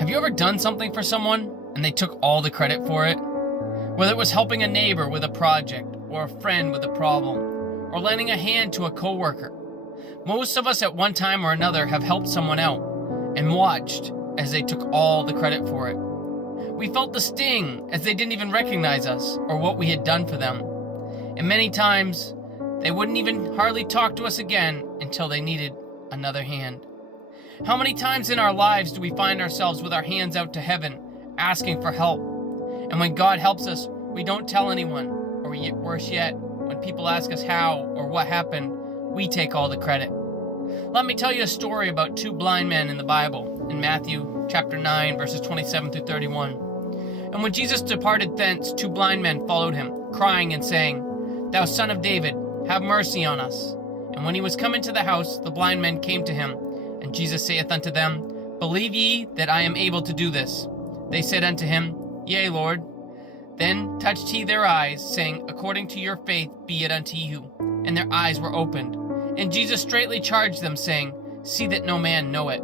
Have you ever done something for someone and they took all the credit for it? Whether it was helping a neighbor with a project, or a friend with a problem, or lending a hand to a coworker. Most of us at one time or another have helped someone out and watched as they took all the credit for it. We felt the sting as they didn't even recognize us or what we had done for them. And many times, they wouldn't even hardly talk to us again until they needed another hand. How many times in our lives do we find ourselves with our hands out to heaven, asking for help? And when God helps us, we don't tell anyone, or worse yet, when people ask us how or what happened, we take all the credit. Let me tell you a story about two blind men in the Bible, in Matthew chapter 9, verses 27 through 31. And when Jesus departed thence, two blind men followed him, crying and saying, Thou Son of David, have mercy on us. And when he was come into the house, the blind men came to him. And Jesus saith unto them, Believe ye that I am able to do this? They said unto him, Yea, Lord. Then touched he their eyes, saying, According to your faith be it unto you. And their eyes were opened. And Jesus straitly charged them, saying, See that no man know it.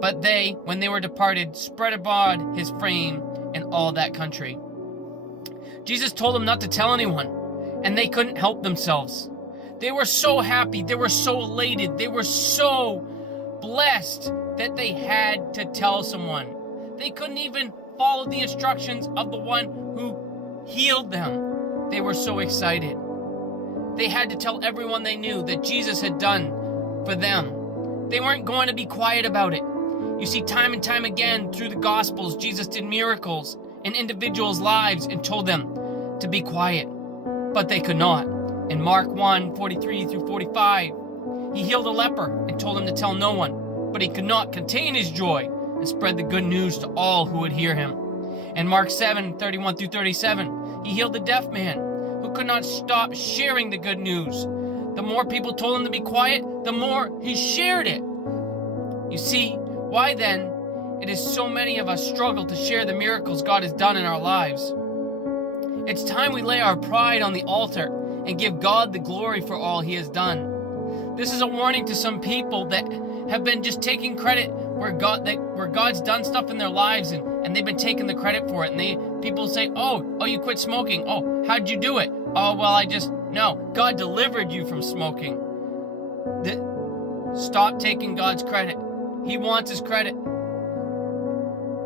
But they, when they were departed, spread abroad his fame in all that country. Jesus told them not to tell anyone, and they couldn't help themselves. They were so happy, they were so elated, they were so blessed that they had to tell someone. They couldn't even follow the instructions of the one who healed them. They were so excited. They had to tell everyone they knew that Jesus had done for them. They weren't going to be quiet about it. You see, time and time again through the Gospels, Jesus did miracles in individuals' lives and told them to be quiet, but they could not. In Mark 1:43 through 45, he healed a leper and told him to tell no one, but he could not contain his joy and spread the good news to all who would hear him. In Mark 7:31 through 37, he healed a deaf man who could not stop sharing the good news. The more people told him to be quiet, the more he shared it. You see, why then it is so many of us struggle to share the miracles God has done in our lives? It's time we lay our pride on the altar and give God the glory for all he has done. This is a warning to some people that have been just taking credit where God's done stuff in their lives and they've been taking the credit for it. And people say, oh, you quit smoking. Oh, how'd you do it? Oh, well, no, God delivered you from smoking. Stop taking God's credit. He wants his credit.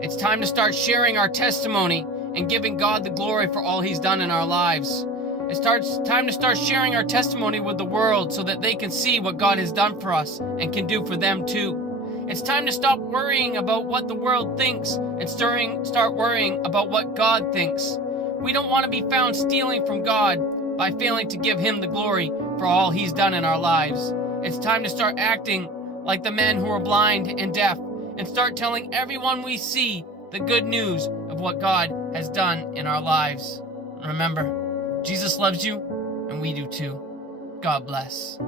It's time to start sharing our testimony and giving God the glory for all he's done in our lives. It's time to start sharing our testimony with the world so that they can see what God has done for us and can do for them too. It's time to stop worrying about what the world thinks and start worrying about what God thinks. We don't want to be found stealing from God by failing to give him the glory for all he's done in our lives. It's time to start acting like the men who are blind and deaf and start telling everyone we see the good news of what God has done in our lives. Remember, Jesus loves you, and we do too. God bless.